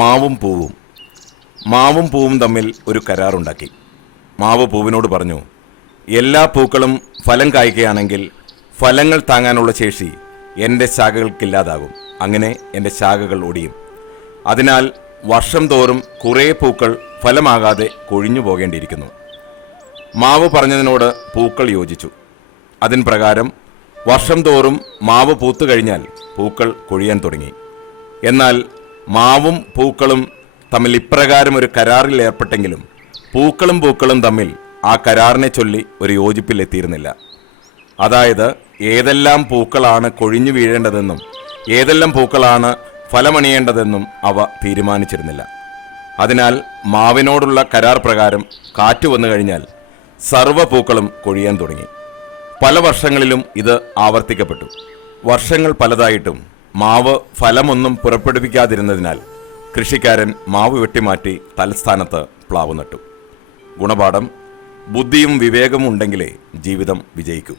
മാവും പൂവും. മാവും പൂവും തമ്മിൽ ഒരു കരാറുണ്ടാക്കി. മാവ് പൂവിനോട് പറഞ്ഞു എല്ലാ പൂക്കളും ഫലം കായ്ക്കുകയാണെങ്കിൽ ഫലങ്ങൾ താങ്ങാനുള്ള ശേഷി എന്റെ ശാഖകൾക്കില്ലാതാകും. അങ്ങനെ എന്റെ ശാഖകൾ ഒടിയും. അതിനാൽ വർഷം തോറും കുറേ പൂക്കൾ ഫലമാകാതെ കൊഴിഞ്ഞു പോകേണ്ടിയിരിക്കുന്നു. മാവ് പറഞ്ഞതിനോട് പൂക്കൾ യോജിച്ചു. അതിൻ പ്രകാരം വർഷം തോറും മാവ് പൂത്തു കഴിഞ്ഞാൽ പൂക്കൾ കൊഴിയാൻ തുടങ്ങി. എന്നാൽ മാവും പൂക്കളും തമ്മിൽ ഇപ്രകാരം ഒരു കരാറിൽ ഏർപ്പെട്ടെങ്കിലും പൂക്കളും പൂക്കളും തമ്മിൽ ആ കരാറിനെ ചൊല്ലി ഒരു യോജിപ്പിൽ എത്തിയിരുന്നില്ല അതായത് ഏതെല്ലാം പൂക്കളാണ് കൊഴിഞ്ഞു വീഴേണ്ടതെന്നും ഏതെല്ലാം പൂക്കളാണ് ഫലമണിയേണ്ടതെന്നും അവ തീരുമാനിച്ചിരുന്നില്ല. അതിനാൽ മാവിനോടുള്ള കരാർ പ്രകാരം കാറ്റ് വന്നു കഴിഞ്ഞാൽ സർവ പൂക്കളും കൊഴിയാൻ തുടങ്ങി. പല വർഷങ്ങളിലും ഇത് ആവർത്തിക്കപ്പെട്ടു. വർഷങ്ങൾ പലതായിട്ടും മാവ് ഫലമൊന്നും പുറപ്പെടുവിക്കാതിരുന്നതിനാൽ കൃഷിക്കാരൻ മാവ് വെട്ടിമാറ്റി തലസ്ഥാനത്ത് പ്ലാവ് നട്ടു. ഗുണപാഠം ബുദ്ധിയും വിവേകവും ഉണ്ടെങ്കിലേ ജീവിതം വിജയിക്കൂ.